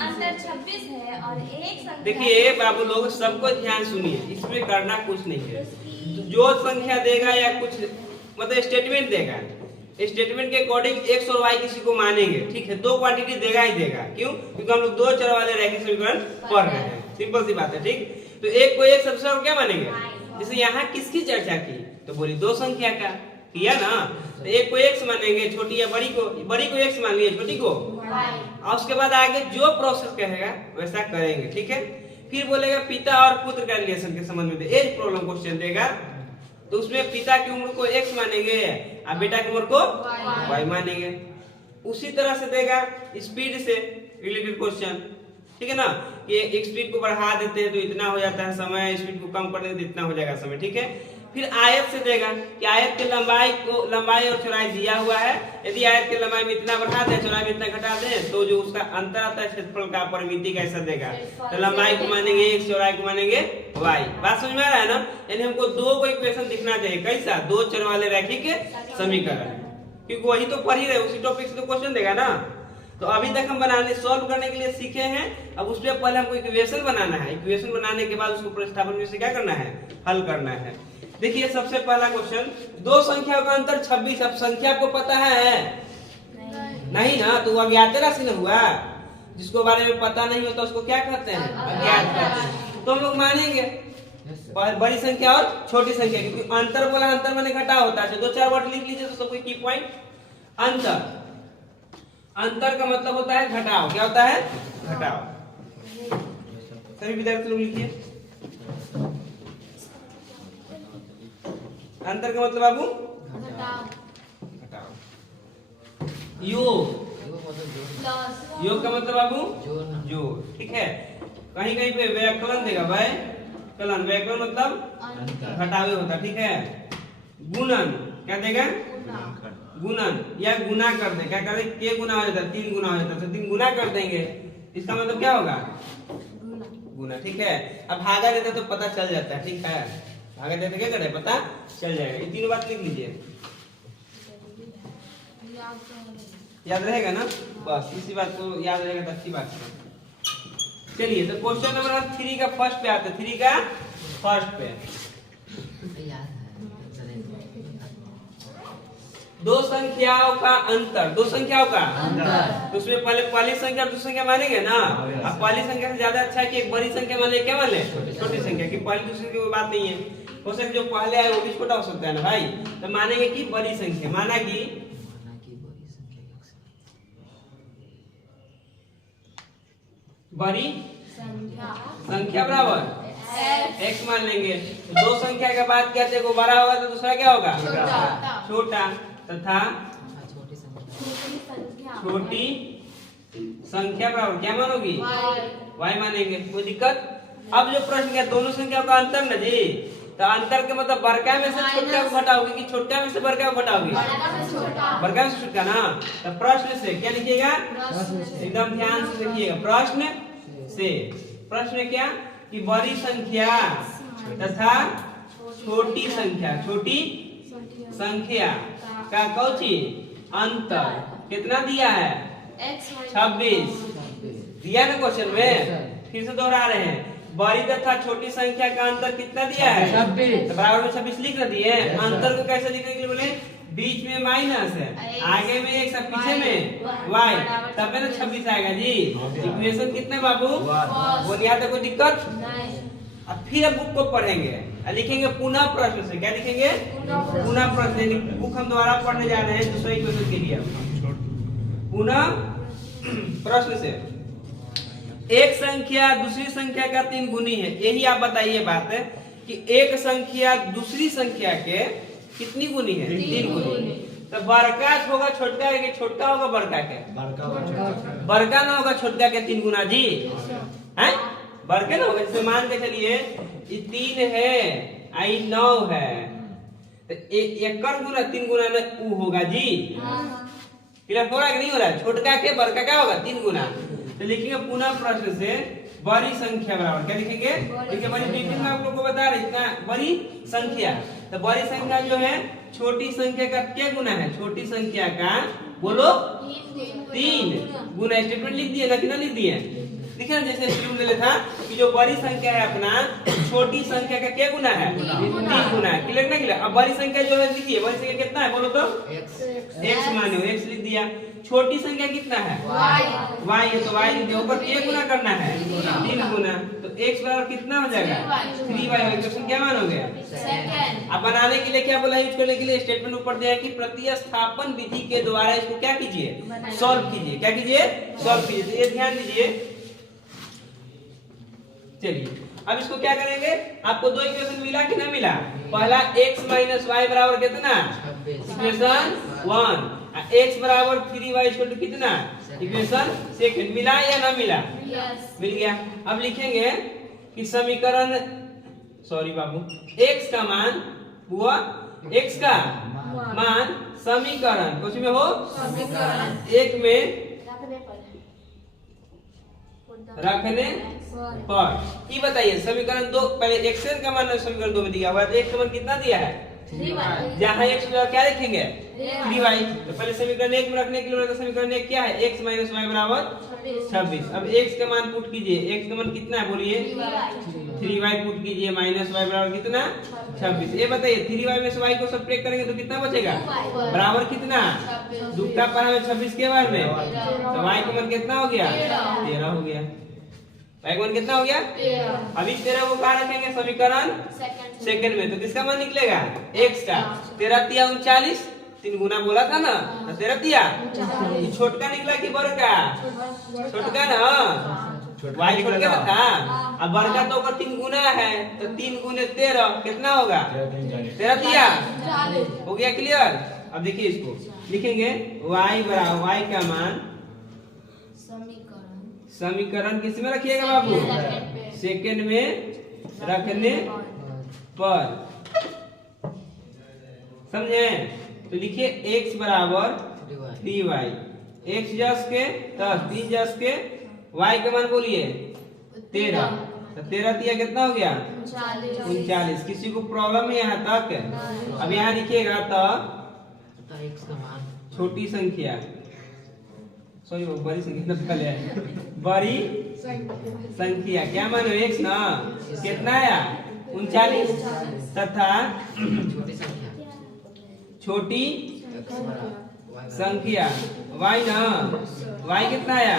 अंतर 26 है और एक संख्या। देखिए बाबू लोग सबको ध्यान सुनिए, इसमें करना कुछ नहीं है। जो संख्या देगा या कुछ मतलब स्टेटमेंट देगा, स्टेटमेंट के अकॉर्डिंग एक्स और वाई किसी को मानेंगे, ठीक है। दो क्वांटिटी देगा ही देगा, क्यों? क्योंकि हम लोग दो चर वाले रैखिक समीकरण पढ़ रहे हैं, सिंपल सी बात है, ठीक। तो एक को एक सबसे क्या मानेंगे? जैसे यहाँ किसकी चर्चा की तो बोली दो संख्या का किया ना, तो एक को एक्स मानेंगे, छोटी या बड़ी को एक्स मान लिया, छोटी को, और उसके बाद आगे जो प्रोसेस कहेगा वैसा करेंगे, ठीक है। फिर बोलेगा पिता और पुत्र का रिलेशन के संबंध में एज प्रॉब्लम क्वेश्चन देगा, तो उसमें पिता की उम्र को x मानेंगे और बेटा की उम्र को y मानेंगे। उसी तरह से देगा स्पीड से रिलेटेड क्वेश्चन, ठीक है ना, कि एक स्पीड को बढ़ा देते हैं तो इतना हो जाता है समय, स्पीड को कम कर देते तो इतना हो जाएगा समय, ठीक है। फिर आयत से देगा कि आयत की लंबाई और चौड़ाई दिया हुआ है, यदि आयत की लंबाई में इतना बढ़ा दें, चौड़ाई में इतना घटा दें, तो जो उसका अंतर आता है क्षेत्रफल का परिमिति कैसा देगा, तो लंबाई को मानेंगे x, चौड़ाई को मानेंगे y। बात समझ में आ रहा है ना? यानी हमको दो को इक्वेशन दिखना चाहिए, कैसा? दो चर वाले रैखिक समीकरण, क्योंकि वही तो पढ़ ही रहे, उसी टॉपिक से तो क्वेश्चन देगा ना। तो अभी तक हम सॉल्व करने के लिए सीखे हैं, अब उसपे पहले हमको इक्वेशन बनाना है, इक्वेशन बनाने के बाद उसको प्रतिस्थापन में से क्या करना है, हल करना है। देखिए सबसे पहला क्वेश्चन, दो संख्याओं का अंतर 26, अब संख्या को पता है नहीं ना, तो वो अज्ञात राशि न हुआ, जिसको बारे में पता नहीं होता उसको क्या कहते हैं, अज्ञात कहते हैं। तो हम लोग मानेंगे बड़ी संख्या और छोटी संख्या, क्योंकि अंतर बोला, अंतर माने घटा होता है, दो चार वर्ड लिख लीजिए तो सबको की पॉइंट। अंतर, अंतर का मतलब होता है घटाओ, क्या होता है, घटाओ। सभी विद्यार्थी लोग लिखिए, अंतर का मतलब बाबू घटाओ। योग, योग का मतलब बाबू जोड़, ठीक है। कहीं कहीं पे व्याकलन देगा, व्याकलन, व्याकलन मतलब घटावे होता, ठीक है। गुणन क्या देगा, गुणन या गुना कर दे, क्या कर दे, के गुना हो जाता है, 3 गुना हो जाता है, तो 3 गुना कर देंगे, इसका मतलब क्या होगा, गुना, ठीक है। अब भागा देते तो पता चल जाता है, ठीक है, भागा देते क्या करे, पता चल जाएगा। ये तीनों बात लिख लीजिए, याद रहेगा ना, बस इसी बात को याद रहेगा तो अच्छी बात है। चलिए तो क्वेश्चन नंबर 3 का फर्स्ट पे आते हैं, 3 का फर्स्ट पे, दो संख्याओं का अंतर, दो संख्याओं का अंतर, तो उसमें पहले पहली संख्या और दूसरी संख्या मानेंगे ना। अब पहली संख्या से ज्यादा अच्छा है कि एक बड़ी संख्या मान ले, क्या मान ले, छोटी संख्या, की पहली दूसरी की कोई बात नहीं है, हो सकता है जो पहले आए वो भी छोटा हो सकता है ना भाई, तो मानेंगे कि बड़ी संख्या, माना कि बड़ी संख्या बराबर x मान लेंगे। तो दो संख्या के बाद कहते हैं को बड़ा होगा तो दूसरा क्या होगा, छोटा, तथा छोटी संख्या बराबर क्या मानोगे, y मानेंगे, कोई दिक्कत। अब जो प्रश्न किया दोनों संख्याओं का अंतर ना जी, तो अंतर के मतलब बड़का में से छोटा को घटाओगे कि छोटा में से बड़का को घटाओगे, बड़का में से छोटा ना। तो प्रश्न से क्या लिखिएगा, एकदम ध्यान से लिखिएगा, प्रश्न से, प्रश्न क्या कि बड़ी संख्या तथा छोटी संख्या का कौची अंतर कितना दिया है, 26 दिया ना क्वेश्चन में। फिर से दोहरा रहे हैं, बड़ी तथा छोटी संख्या का अंतर कितना दिया है, 26, तो बराबर में 26 लिख दिए। अंतर को कैसे लिखने के लिए बोले, बीच में माइनस है, आगे में x, पीछे में y, तब में 26 आएगा जी। इक्वेशन कितने बाबू, बोलिए, यहाँ तक कोई दिक्कत। अब फिर अब बुक को पढ़ेंगे, लिखेंगे पुनः प्रश्न से, क्या लिखेंगे, पुनः प्रश्न। बुक हम दोबारा पढ़ने जा रहे हैं दूसरे इक्वेशन के लिए। पुनः प्रश्न से, एक संख्या दूसरी संख्या का 3 गुनी है, यही आप बताइए बात है कि एक संख्या दूसरी संख्या के कितनी गुनी है, 3 गुनी। तो बड़का होगा छोटका के, छोटका होगा बड़का के, बड़का ना होगा छोटका के 3 गुना जी, हैं बड़के ना होगा। जैसे मान के चलिए ये 3 है, आई 9 है, तो एक गुना 3 गुना में ऊ होगा जी, क्लियर हो रहा है कि नहीं हो रहा है। छोटका के बड़का क्या होगा, 3 गुना। तो लिखेंगे पुनः प्रश्न से बड़ी संख्या बराबर क्या लिखेंगे, देखिए बड़ी डिटेल में आप लोगों को बता रहे, इतना बड़ी संख्या, तो बड़ी संख्या जो है छोटी संख्या का क्या गुना है, छोटी संख्या का बोलो 3 गुना। स्टेटमेंट लिख दिए ना, कितना लिख दिए, देखिए ना, जैसे शुरू में था कि जो बड़ी संख्या है अपना छोटी संख्या का क्या गुना है, 3 गुना है। क्लियर ना क्लियर। अब बड़ी संख्या जो है लिखिए, बड़ी संख्या कितना है बोलो तो, x मानो x लिख दिया। छोटी संख्या कितना है, y है, तो y लिख दिया। ऊपर क्या गुना करना है, 3 गुना। तो x बराबर कितना हो जाएगा, 3y। इक्वेशन क्या मानोगे, अब बनाने के लिए क्या बोला है, यूज करने के लिए स्टेटमेंट ऊपर दिया है कि प्रतिस्थापन विधि के द्वारा इसको क्या कीजिए, सॉल्व कीजिए। क्या कीजिए, सॉल्व कीजिए। तो ये ध्यान दीजिए। चलिए अब इसको क्या करेंगे, आपको दो इक्वेशन मिला कि ना मिला। पहला x माइनस वाई बराबर कितना, इक्वेशन 1। x बराबर 3y इक्वल टू कितना, इक्वेशन सेकंड। मिला या ना मिला, मिल गया। अब लिखेंगे कि समीकरण, सॉरी बाबू, x का मान हुआ, x का मान समीकरण कुछ में हो, एक में रखने पर। ये बताइए समीकरण 2, पहले x का मान समीकरण 2 में दिया हुआ है, x का मान कितना दिया है, जहाँ x क्या लिखेंगे, 3y। तो पहले समीकरण 1 में रखने के लिए समीकरण 1 क्या है, x माइनस वाई बराबर 26। अब x का मान पुट कीजिए, x का मान कितना है बोलिए, 3y पुट कीजिए, माइनस वाई बराबर कितना, 26। ये बताइए 3y में से y को सब्ट्रैक्ट करेंगे तो कितना बचेगा, बराबर कितना, दुगना पारा में 26 के बार में, तो y का मान कितना हो गया, 13 हो गया। y का मान कितना हो गया, अभी 13 को कहाँ रखेंगे, समीकरण सेकंड में। तो किसका मान निकलेगा, x का। 13 तिया 39, 3 गुना बोला था ना, तो 13 तिया छोटका निकला कि बड़का, छोटका ना, y छोटका ना था। अब बड़का तो का 3 गुना है, तो 3 गुने 13 कितना होगा, 13 तिया हो गया। क्लियर। अब देखिए इसको लिखेंगे, y बराबर y का मान समीकरण किस में रखिएगा बाबू, सेकंड में रखने पर। समझे। तो लिखिए x बराबर 3y, x जस के 10, 3 जस के y का मान बोलिए 13। तो 13 तिया कितना हो गया, 39। किसी को प्रॉब्लम है यहाँ तक। अब यहाँ लिखिएगा तो छोटी संख्या, सॉरी बड़ी संख्या पहले है, बड़ी संख्या क्या मानो x ना, कितना आया 39, तथा छोटी संख्या y ना, y कितना आया,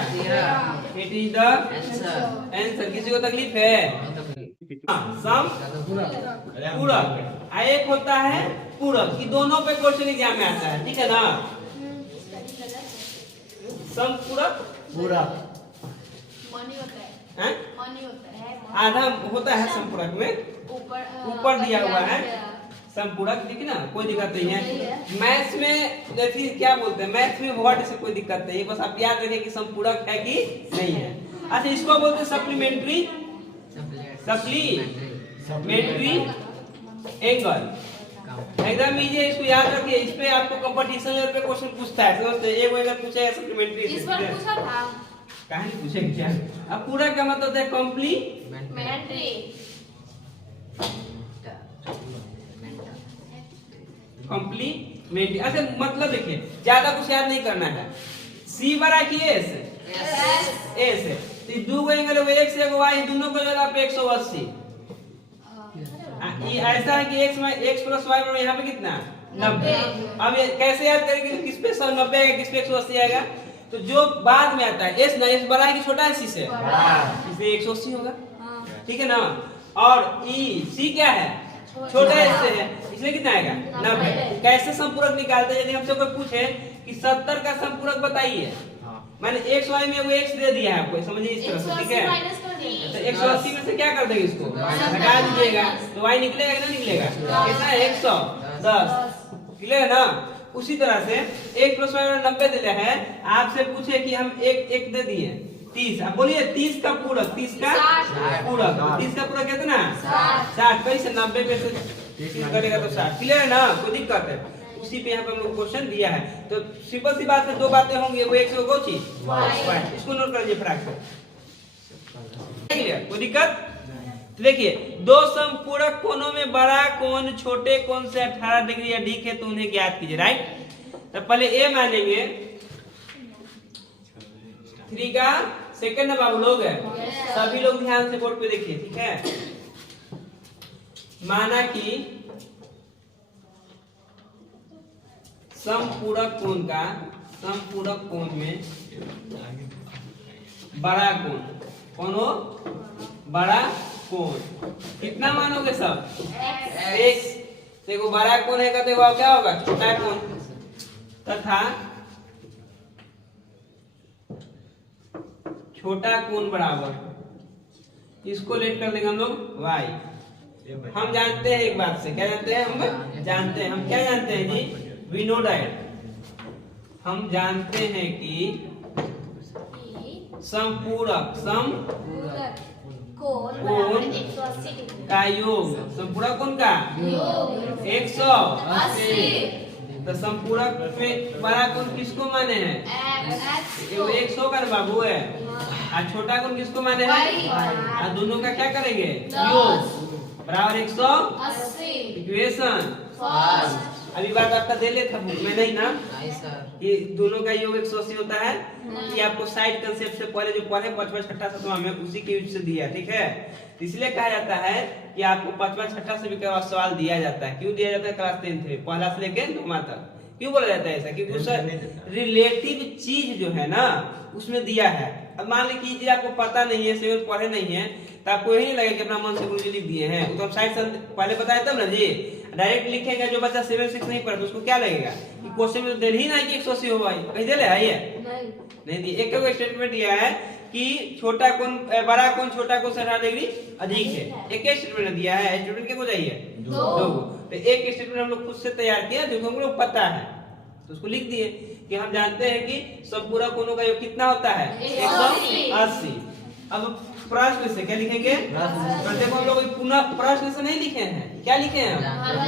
इट इज द आंसर। किसी को तकलीफ है, सम पूरक, एक होता है पूरक, कि दोनों पे क्वेश्चन एग्जाम में आता है, ठीक है ना। सम पूरक, आधा होता है संपूरक में, ऊपर दिया हुआ है संपूरक, ठीक है ना, कोई दिक्कत नहीं है। मैथ्स में देखिए क्या बोलते हैं, मैथ्स में वर्ड से कोई दिक्कत नहीं है, बस आप याद रखिए कि संपूरक है कि नहीं है। अच्छा इसको बोलते हैं सप्लीमेंट्री, सप्लीमेंट्री एंगल। एकदम इजी है, इसको याद रखिए। इस पे आपको कंपटीशन लेवल पे क्वेश्चन पूछता है, समझते हैं। एक अगर पूछा है सप्लीमेंट्री, इस बार पूछा था, कहानी पूछेंगे क्या। अब पूरा का मतलब है कॉम्प्लीमेंट्री, कॉम्प्लीमेंट्री। अच्छा मतलब देखिए ज्यादा कुछ याद नहीं करना है। सी बड़ा की एस, एस है तो दो को एंगल वो x से y, दोनों को जगह पे 180। ये ऐसा है कि x प्लस y बराबर यहाँ पे कितना 90। अब ये कैसे याद करेंगे, किस पे 90 आएगा, किस पे 180 आएगा। तो जो बाद में आता है s ना, s बड़ा है कि छोटा है c से, इसलिए 180 होगा, ठीक है ना। और e c क्या है, छोटा s से है, इसलिए कितना आएगा 90। कैसे संपूरक निकालते हैं, यदि हमसे कोई पूछे कि 70 का संपूरक बताइए, मैंने x y में वो x दे दिया है आपको, समझिए इस तरह से, ठीक है। तो 180 में से क्या कर देंगे, इसको हटा दीजिएगा, तो y निकलेगा कि नहीं निकलेगा, कितना है 110। क्लियर है ना। उसी तरह से 1 प्लस y 90 दिया है, आपसे पूछे कि हम एक दे दिए 30, आप बोलिए 30 का पूरक, 30 का पूरक, 30 का पूरक कितना 60। कैसे 90 पे से 30 करेगा तो 60। क्लियर है ना, कोई दिक्कत है। उसी पे यहाँ पे हम लोग क्वेश्चन दिया है। तो सिंपल सी बात है, दो बातें होंगी, वो एक से वो चीज, इसको नोट कर लीजिए फटाक से। क्लियर, कोई दिक्कत। तो देखिए दो समपूरक कोणों में बड़ा कोण छोटे कोण से 18 डिग्री अधिक है तो उन्हें ज्ञात कीजिए, राइट। तो पहले ए मानेंगे 3 का सेकंड ना बाबू लोग है Yes. सभी लोग ध्यान से बोर्ड पे देखिए, ठीक है। माना कि समपूरक कोण में बड़ा कोण, कौन हो बड़ा कोण, कितना मानोगे सब x। देखो बड़ा कोण है का देखो क्या होगा छोटा कोण, तथा छोटा कोण बराबर, इसको लेट कर देंगे हम लोग y। हम जानते हैं एक बात से, क्या जानते हैं हम जानते हैं, हम क्या जानते हैं जी, वी नो दैट, हम जानते हैं कि समपूरक कोण कोण 180 डिग्री का योग, समपूरक कोण का योग 180, तो समपूरक में बड़ा कोण किसको माने हैं, वो 100 का बाबू है, और छोटा कोण किसको माने हैं, और दोनों का क्या करेंगे योग बराबर 180। इक्वेशन अभी बात आपका दे ले था बुक में नहीं ना, ये दोनों का योग 180 होता है, ये आपको साइड कंसेप्ट से पहले जो पढ़े पांचवा छठा सातवां में उसी के यूज से दिया, ठीक है। इसलिए कहा जाता है कि आपको पांचवा छठा से भी सवाल दिया जाता है। क्यों दिया जाता है, क्लास 10 से पहला से लेकर 9वां तक क्यों बोला जाता है ऐसा, क्योंकि उसका रिलेटिव चीज जो है ना उसमें दिया है। अब मान लीजिए आपको पता नहीं है, सेवन पढ़े नहीं है, तो आपको यही नहीं लगेगा कि अपना मन से गुरुजी लिख दिए हैं, तो हम साइड से पहले बताया तब ना जी, डायरेक्ट लिखेगा। जो बच्चा 7 6 नहीं पढ़ता उसको क्या लगेगा कि क्वेश्चन में तो दिल ही नहीं कि 180 हो भाई, कहीं दे ले है ये नहीं दी। एक स्टेटमेंट दिया है कि छोटा कोण बड़ा कोण छोटा कोण से 60 डिग्री अधिक है, एक स्टेटमेंट दिया है। स्टेटमेंट कितने को चाहिए, 2। तो एक स्टेटमेंट हम लोग खुद से तैयार किया जो हम लोग पता है, तो उसको लिख दिए कि हम जानते हैं कि समपूरक कोणों का योग कितना होता है 180। अब प्रश्न से क्या लिखेंगे, देखो हम लोग पुनः प्रश्न से नहीं लिखे हैं, क्या लिखे हैं हम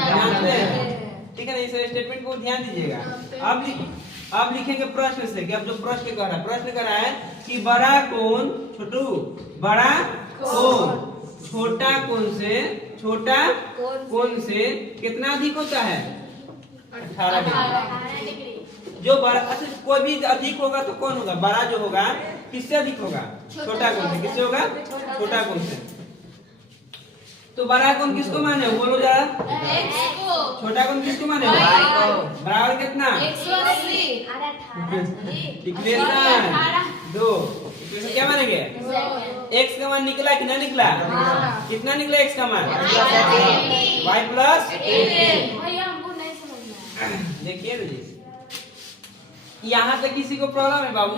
जानते हैं, ठीक है ना। इस स्टेटमेंट को ध्यान दीजिएगा। अब लिखेंगे प्रश्न से कि अब जो प्रश्न कर रहा है कि बड़ा कोण बड़ा कोण छोटा कोण से कितना अधिक होता है 18 डिग्री। जो बड़ा, अच्छा कोई भी अधिक होगा तो कौन होगा, बड़ा जो होगा किससे अधिक होगा, छोटा कोण से। किससे होगा, छोटा कोण से। तो बड़ा कोण किसको माने, बोलो जरा, छोटा कोण किसको माने, बराबर कितना 180। इक्वेशन 2। इक्वेशन क्या मानेंगे, x का मान निकला कि ना निकला, कितना निकला x का मान, y प्लस 18। देखिए ना जी, यहाँ तक किसी को प्रॉब्लम है बाबू,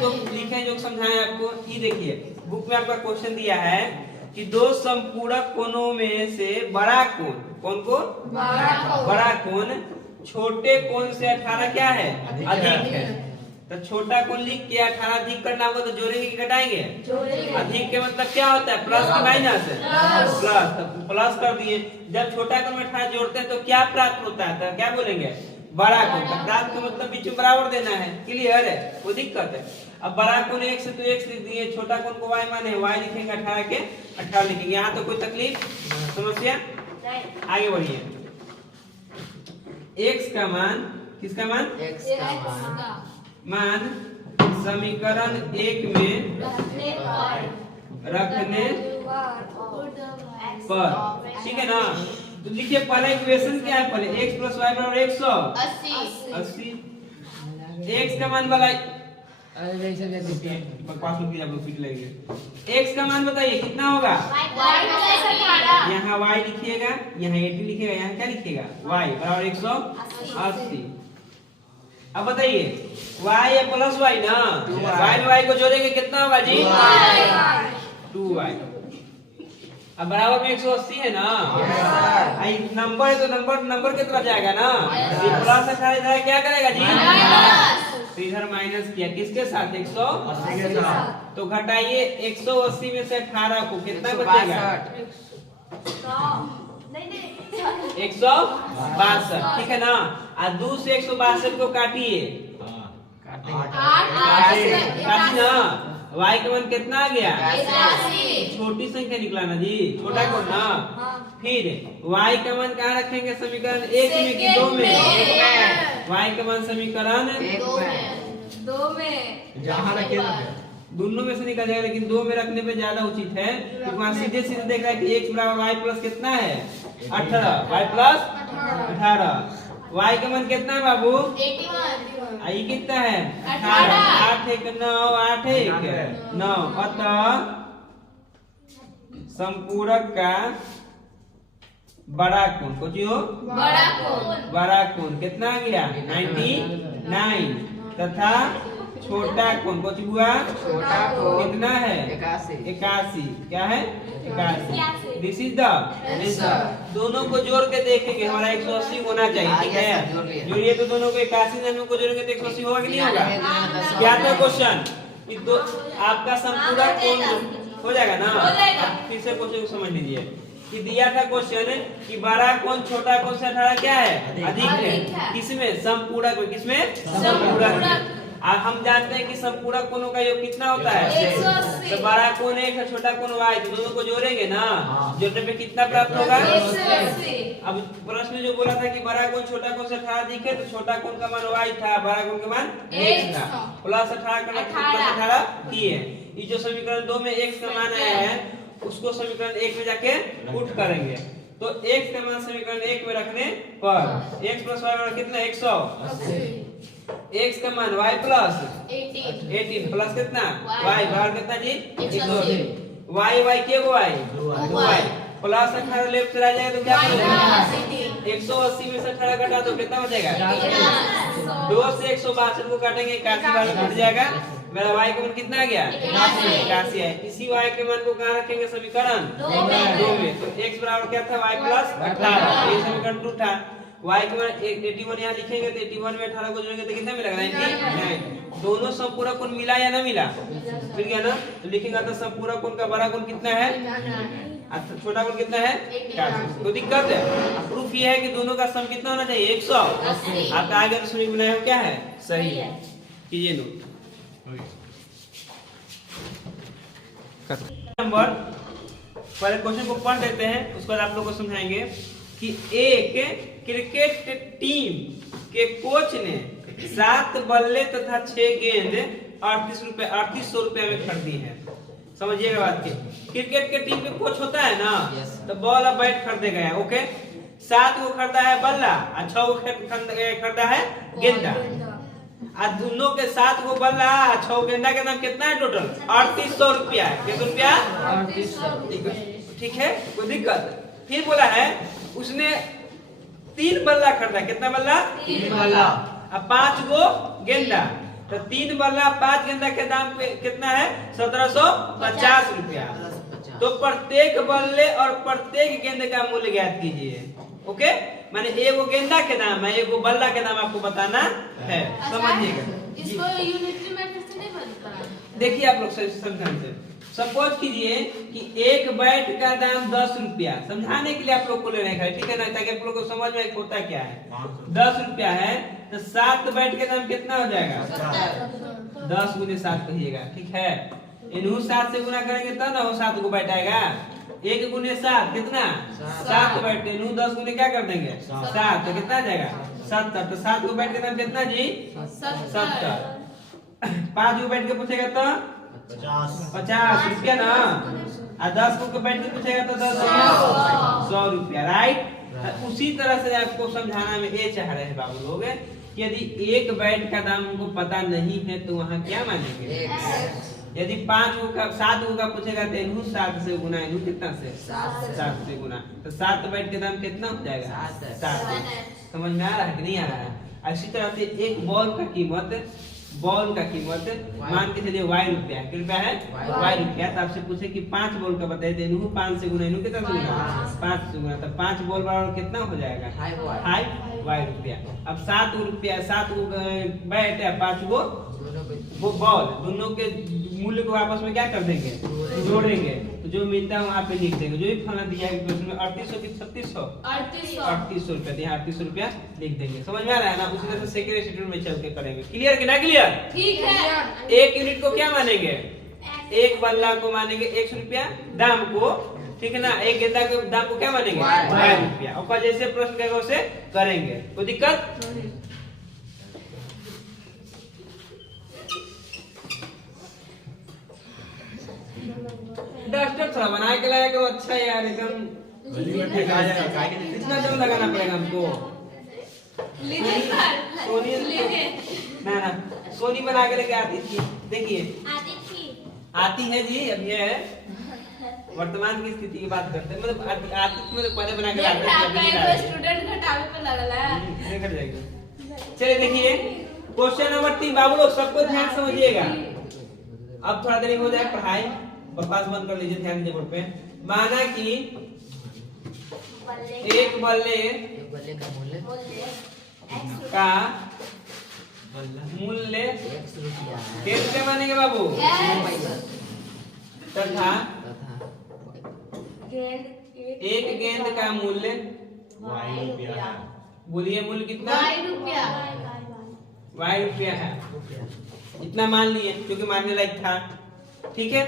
तो लिखे जो समझाएं आपको। ये देखिए बुक में आपका क्वेश्चन दिया है कि दो समपूरक कोणों में से बड़ा कोण, कौन को बड़ा कोण छोटे कोण से 18 क्या है अधिक है। तो छोटा कोण लिख के 18 अधिक करना होगा तो जोड़ेंगे कि घटाएंगे, अधिक के मतलब क्या होता है प्लस की माइनस, प्लस। तो प्लस कर दिए। जब छोटा कोण में 18 जोड़ते हैं तो क्या प्राप्त होता है, तो क्या बोलेंगे बड़ा कोण। प्राप्त का मतलब बीच में बराबर देना है, क्लियर है, कोई दिक्कत है। अब बड़ा कोण x है तो x लिख दिए, छोटा कोण को y माने y लिखेंगे, 18 के 18 लिखेंगे। यहाँ तो कोई तकलीफ समस्या, आगे बढ़िए। x का मान, किसका मान, x का मान समीकरण 1 में रखने पर, ठीक है ना। तो लिखिए पहला इक्वेशन क्या है, पहले x प्लस वाई बराबर 180। x का मान वाला बकवास में आप लोग पीट लेंगे। x का मान बताइए कितना होगा, यहाँ y लिखिएगा, यहाँ 80 लिखिएगा, यहाँ क्या लिखिएगा y बराबर 180। अब बताइए y या प्लस y ना, y में y को जोड़ेंगे कितना होगा जी 2y। अब बराबर में 180 है ना, आई नंबर है तो नंबर की तरफ जाएगा ना, प्लस 18 क्या करेगा जी, तो इधर माइनस किया किसके साथ 180 के साथ। तो घटाइए 180 में से 18 को कितना बचेगा 162, ठीक है ना। और 2 से 162 को काटिए, काटी ना, y का मान कितना आ गया, छोटी संख्या निकला ना जी, छोटा कोण ना। फिर y का मान कहाँ रखेंगे, समीकरण 1 में कि 2 में, y का मान समीकरण 2 में, जहाँ रखे दोनों में से निकल जाएगा, लेकिन दो में रखने पे ज्यादा उचित है। तो वहाँ सीधे सीधे देख रहा है कि x बराबर y प्लस कितना है 18, y प्लस 18। y का मान कितना है बाबू? 81। आई कितना है 18। 8 1 9, 8 1 9। अतः संपूरक का बड़ा कोण बड़ा कोण कितना आ गया 99 तथा छोटा कोण हुआ छोटा कोण कितना है 81। क्या है 81। दिस इज द दोनों को जोड़ के देखेंगे, हमारा 180 होना चाहिए। ठीक है, जोड़िए तो दोनों को 81 को जोड़ेंगे तो 180 होगा कि नहीं होगा? क्या था क्वेश्चन? आपका संपूरक कोण हो जाएगा ना? अब फिर से क्वेश्चन को समझ लीजिए कि दिया था क्वेश्चन कि बड़ा कोण छोटा कोण से 18 क्या है अधिक है। किसमें? संपूरक में। किसमें? संपूरक में। अब हम जानते हैं कि संपूरक कोणों का योग कितना होता है 180। तो बड़ा कोण 1 है, छोटा कोण y, तो दोनों को जोड़ेंगे ना, जोड़ने पे कितना प्राप्त होगा 180। अब प्रश्न जो बोला था कि बड़ा कोण छोटा कोण से 18 अधिक है, तो छोटा कोण का मान y था, बड़ा कोण का मान x था। प्लस 18 का प्लस 18 किए। ये जो समीकरण 2 में x का मान आया है उसको समीकरण 1 में जाके पुट करेंगे, तो x का मान समीकरण 1 में रखने पर x प्लस y बराबर कितना 180। x का मान y प्लस 18 प्लस कितना y बराबर कितना जी 180। y के y 2y प्लस 18 लेफ्ट चला जाएगा तो क्या बचेगा 180 में से 18 घटा दो कितना बचेगा 2 से 162 को काटेंगे 81 बार कट जाएगा। मेरा y का मान कितना आ गया 81 है। इसी y के मान को कहाँ रखेंगे समीकरण 2 में, तो x बराबर क्या था y प्लस 18, ये समीकरण 2 था। y के मान 81 यहाँ लिखेंगे तो 81 में 18 को जोड़ेंगे तो कितना मिलेगा 99। दोनों संपूरक कोण मिला या ना मिला? मिल गया ना। तो लिखेंगे तो संपूरक कोण का बड़ा कोण कितना है, छोटा कोण कितना है 81। तो दिक्कत है, प्रूफ ये है कि दोनों का सम कितना होना चाहिए 180। आपका आगे तो सुनी बनाया क्या है सही है, कीजिए नोट। नंबर पहले क्वेश्चन को पढ़ देते हैं, उसके बाद आप लोग को समझाएंगे कि एक क्रिकेट टीम के कोच ने 7 बल्ले तथा 6 गेंद 3800 रुपया में खरीदी है। समझिएगा बात की, क्रिकेट के टीम के कोच होता है ना, तो बॉल और बैट खरीदे गए। ओके, 7 को खरीदा है बल्ला और 6 को खरीदा है गेंदा। आज दोनों के 7 को बल्ला 6 गेंदा के दाम कितना है टोटल 3800 रुपया है। कितना रुपया 3800। ठीक है, कोई दिक्कत? फिर बोला है उसने 3 बल्ला खरीदा। कितना बल्ला 3 बल्ला। अब 5 गो गेंदा, तो 3 बल्ला 5 गेंदा के दाम पे कितना है 1750 रुपया। तो प्रत्येक बल्ले और प्रत्येक गेंद का मूल्य ज्ञात कीजिए। ओके, माने एगो गेंदा के दाम है, एगो बल्ला के दाम आपको बताना है। समझिएगा, इसको यूनिटरी मेथड से नहीं बनता। देखिए आप लोग समझाने से सपोज कीजिए कि एक बैट का दाम 10 रुपया, समझाने के लिए आप लोग को ले रहे हैं, ठीक है ना, ताकि आप लोग को समझ में होता क्या है। 10 रुपया है तो 7 बैट के दाम कितना हो जाएगा 10 गुने 7 कहिएगा। ठीक है, इन्हू 7 से गुना करेंगे तब ना वो 7 को बैठ आएगा। 1 गुने 7 कितना 7 बैठ, इन्हू 10 गुने क्या कर देंगे 7, तो कितना आ जाएगा 70। तो 7 को बैठ के दाम कितना जी 70। 5 को बैठ के पूछेगा तो 50 रुपया ना, और 10 को बैठ के पूछेगा तो 10 100 रुपया। राइट, उसी तरह से आपको समझाना में ये चाह रहे हैं बाबू लोग, यदि एक बैट का दाम उनको पता नहीं है तो वहाँ क्या मानेंगे। यदि 5 को का 7 को का पूछेगा तो इन्हू 7 से गुना, इन्हू कितना से 7 से गुना, तो 7 बैट के दाम कितना हो जाएगा 7। समझ में आ रहा है कि नहीं आ रहा है? इसी तरह से एक बॉल का कीमत मान के चलिए y रुपया, कितना है y रुपया। तो आपसे पूछे कि 5 बॉल का बताइए, इन्हू 5 से गुना, इन्हू कितना से गुना 5 से गुना, तो 5 बॉल बराबर कितना हो जाएगा 5 y रुपया। अब 7 रुपया, 7 बैट है, 5 वो बॉल, दोनों के मूल्य को आपस में क्या कर देंगे जोड़ेंगे, तो जो मिलता है वहाँ पे लिख देंगे। जो भी फला दिया है प्रश्न में 3800 की 3800 रुपया, यहाँ 3800 रुपया लिख देंगे। समझ में आ रहा है ना? उसी तरह से सेकंड स्टेटमेंट में चल के करेंगे। क्लियर कि ना क्लियर? ठीक है। एक यूनिट को क्या मानेंगे, एक बल्ला को मानेंगे 100 रुपया दाम को, ठीक है ना। एक गेंदा के दाम को क्या मानेंगे 2 रुपया। और जैसे प्रश्न करेगा उसे करेंगे, कोई दिक्कत? थोड़ा बना के लाया करो अच्छा यार एकदम कितना दम लगाना पड़ेगा हमको सोनी ना सोनी बना के लेके आती थी देखिए आती है जी अब ये वर्तमान की स्थिति की बात करते हैं मतलब आती थी मतलब पहले बना के लाते थे अभी नहीं लाते स्टूडेंट घटावे पे लगला है देखा जाएगा चलिए देखिए क्वेश्चन नंबर 3 बाबू लोग सबको ध्यान से समझिएगा अब थोड़ा देरी हो जाए पढ़ाई बकवास बंद कर लीजिए ध्यान दीजिए बोर्ड पे माना कि एक बल्ले का मूल्य कितने मानेंगे बाबू तथा एक गेंद का मूल्य बोलिए मूल्य कितना ₹y है इतना मान लिए क्योंकि मानने लायक था ठीक है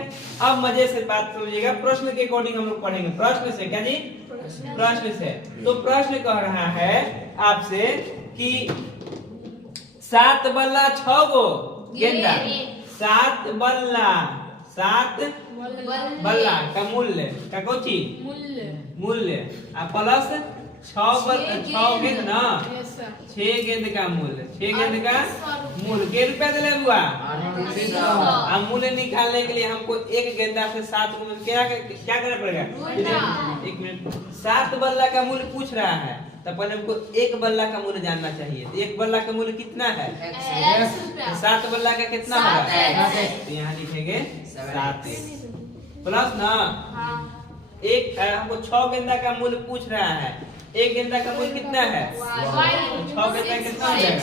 अब मजे से बात समझिएगा प्रश्न के अकॉर्डिंग हम लोग पढ़ेंगे प्रश्न से क्या जी प्रश्न से तो प्रश्न कह रहा है आपसे कि 7 बल्ला 6 गो गेंदा 7 बल्ला का मूल्य का कोची मूल्य प्लस 6 गेंद ना 6 गेंद का मूल्य 6 गेंद का मूल्य के रुपया दिले हुआ हम मूल्य निकालने के लिए हमको एक गेंदा से 7 को क्या करना पड़ेगा एक मिनट 7 बल्ला का मूल्य पूछ रहा है तो पहले हमको एक बल्ला का मूल्य जानना चाहिए तो एक बल्ला का मूल्य कितना है 7 बल्ला का कितना होगा तो यहाँ लिखेंगे 7 प्लस ना एक हमको 6 गेंदा का मूल्य पूछ रहा है एक गेंदा का मूल्य कितना है 6 गेंदा कितना हो जाएगा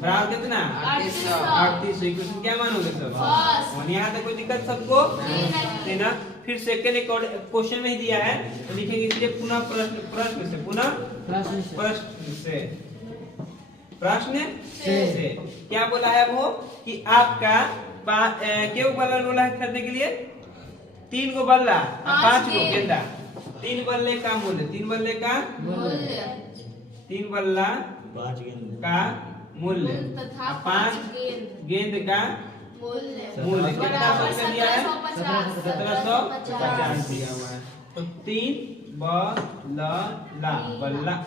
बराबर कितना 3800 इक्वेशन क्या मानोगे सब और यहाँ तक कोई दिक्कत सबको नहीं ना फिर सेकंड क्वेश्चन में ही दिया है तो लिखेंगे इसलिए पुनः प्रश्न से क्या बोला है वो कि आपका क्यों बल्ला बोला है खरीदने के लिए 3 गो बल्ला 5 गो गेंदा 3 बल्ले का मूल्य 3 बल्ले का 3 बल्ला का मूल्य 5 गेंद का मूल्य कितना रुपया दिया है 1750 दिया हुआ है तो 3 बल्ला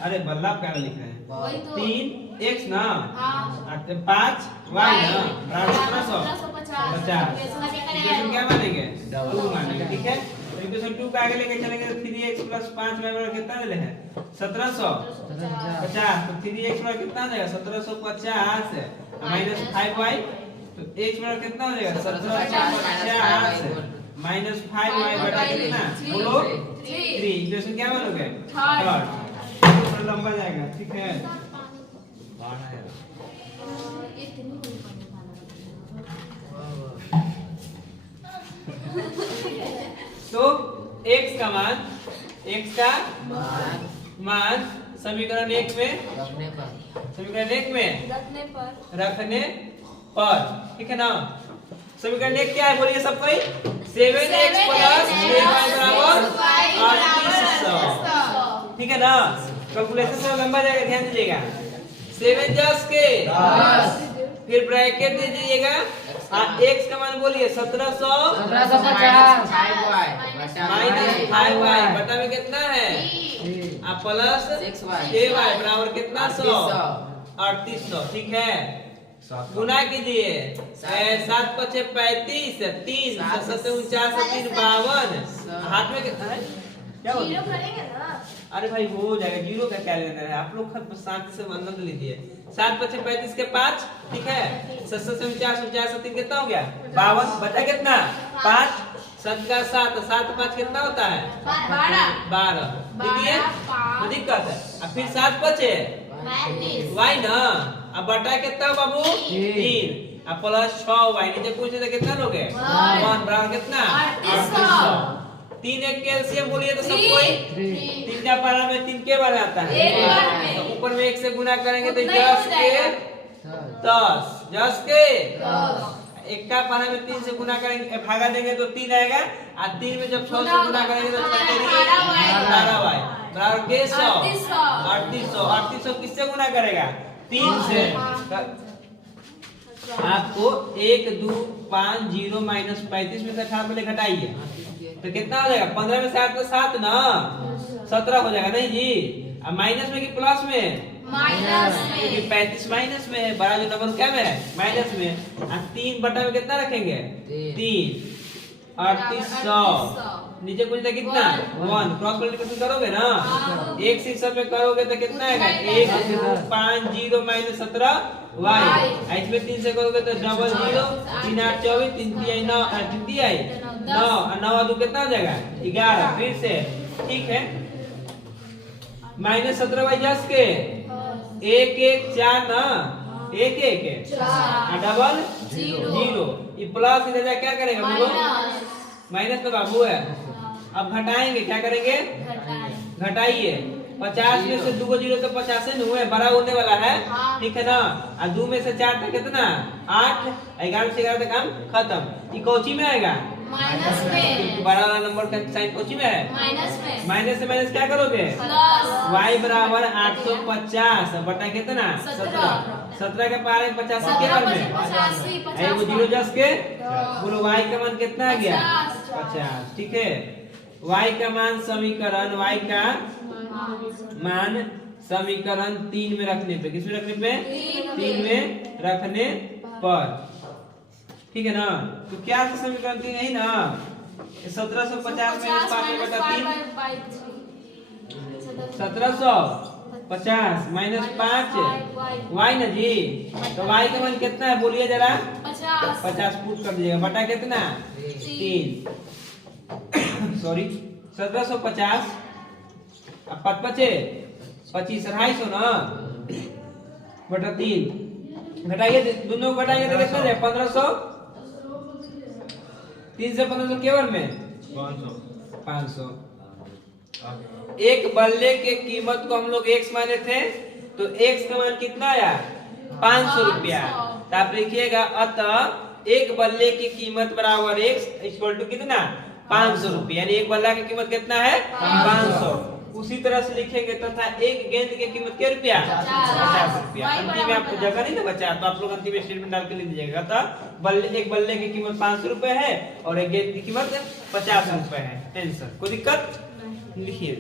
अरे बल्ला क्या लिखा है 3 x ना 5 y ना बराबर 1750 क्या मानेंगे 2 मानेंगे ठीक है इक्वेशन 2 का आगे लेके चलेंगे तो 3x + 5y बराबर कितना ले है 1750 तो 3x बराबर कितना आ जाएगा 1750 माइनस 5y तो x बराबर कितना हो जाएगा 1750 माइनस 5y बटा कितना बोलो 3 इक्वेशन क्या बनोगे थर्ड थोड़ा लंबा जाएगा ठीक है तो x का मान समीकरण 1 में रखने पर ठीक है ना समीकरण 1 क्या है बोलिए सब कोई 7x + 6y बराबर 3800 ठीक है ना कैलकुलेशन से लंबा जाएगा ध्यान दीजिएगा 7 10 के 10 फिर ब्रैकेट दे दीजिएगा x का मान बोलिए 1750 माइनस 5y बटा में कितना है प्लस 6y बराबर कितना 100 3800 ठीक है गुना कीजिए 7 × 5 = 35 3 7 × 49 3 52 हाथ में क्या जीरो करेंगे ना अरे भाई हो जाएगा जीरो का क्या लेना है आप लोग शांति से आनंद लीजिए 7 × 5 = 35 के 5 ठीक है 7 से 49 49 3 कितना हो गया 52 बचा कितना 5 7 का 7 7 5 कितना होता है 12 देखिए तो दिक्कत है अब फिर 7 बचे y ना अब बटा कितना बाबू 3 अब प्लस 6y नीचे पूछे तो कितना लोगे 1 बराबर कितना 3800 3 एक कैल्शियम बोलिए तो सब कोई 3 का पारा में 3 के बार आता है तो ऊपर में 1 से गुना करेंगे तो 10 के 1 का पारा में 3 से गुना करेंगे भागा देंगे तो 3 आएगा और 3 में जब 6 से गुना करेंगे तो 18y बराबर के 3800 किससे गुना करेगा 3 से आपको 1 2 5 0 - 35 में से 18 पहले घटाइए तो कितना हो जाएगा 15 में से 8 तो 7 ना 17 हो जाएगा नहीं जी। अब माइनस में कि प्लस में? माइनस क्योंकि में 35 माइनस में है, बड़ा जो नंबर क्या में है माइनस में। अब 3 बटा में कितना रखेंगे 3 3800 नीचे कुछ कितना 1 क्रॉस मल्टीप्लिकेशन करोगे ना हाँ। 1 से सब में करोगे तो कितना आएगा 1 50 माइनस 17 वाई। इसमें 3 से करोगे तो डबल 0 3 8 24 3 3 9 3 3 आई 9 और 9 2 कितना हो जाएगा 11। फिर से ठीक है माइनस 17 बाई 10 के 1 1 4 ना 1 1 है डबल 0 ये प्लस इधर जा क्या करेगा बोलो माइनस तो बाबू है। अब घटाएंगे क्या करेंगे घटाइए 50 में से 2 को 0 तो 50 है हुए बड़ा होने वाला है ठीक है ना। और 2 में से 4 तक कितना 8 11 से 11 तक काम खत्म। ये कौची में आएगा माइनस में बड़ा वाला नंबर का साइन कौची में है माइनस से माइनस क्या करोगे y बराबर 850 बटा कितना 17 के पारे 85 के बार में वो 0 जस के बोलो y का मान कितना आ गया 50 ठीक है। y का मान समीकरण y का मान समीकरण 3 में रखने पे किसमें रखने पे 3 में रखने पर ठीक है ना। तो क्या था समीकरण 3 यही ना 1750 में 5 बटा 3 1750 माइनस 5 y ना जी। तो y का मान कितना है बोलिए जरा 50 पुट कर दीजिएगा बटा कितना 3 सॉरी 1750 अब 5 बचे 25 250 ना बटा 3 घटाइए दोनों को घटाएंगे तो कितना है 1500 3 से 1500 केवल में 500। एक बल्ले के कीमत को हम लोग x माने थे तो x का मान कितना आया 500 रुपया। तो आप लिखिएगा अतः एक बल्ले की कीमत बराबर x इक्वल टू कितना 500 रुपया यानी एक बल्ला की कीमत कितना है 500। उसी तरह से लिखेंगे तथा एक गेंद की कीमत क्या रुपया 50 रुपया। अंतिम में आपको जगह नहीं ना बचा तो आप लोग अंतिम स्टेटमेंट डाल के लिख दीजिएगा। तो एक बल्ले की कीमत 500 रुपए है और एक गेंद की कीमत 50 रुपए है। आंसर कोई दिक्कत लिखिए।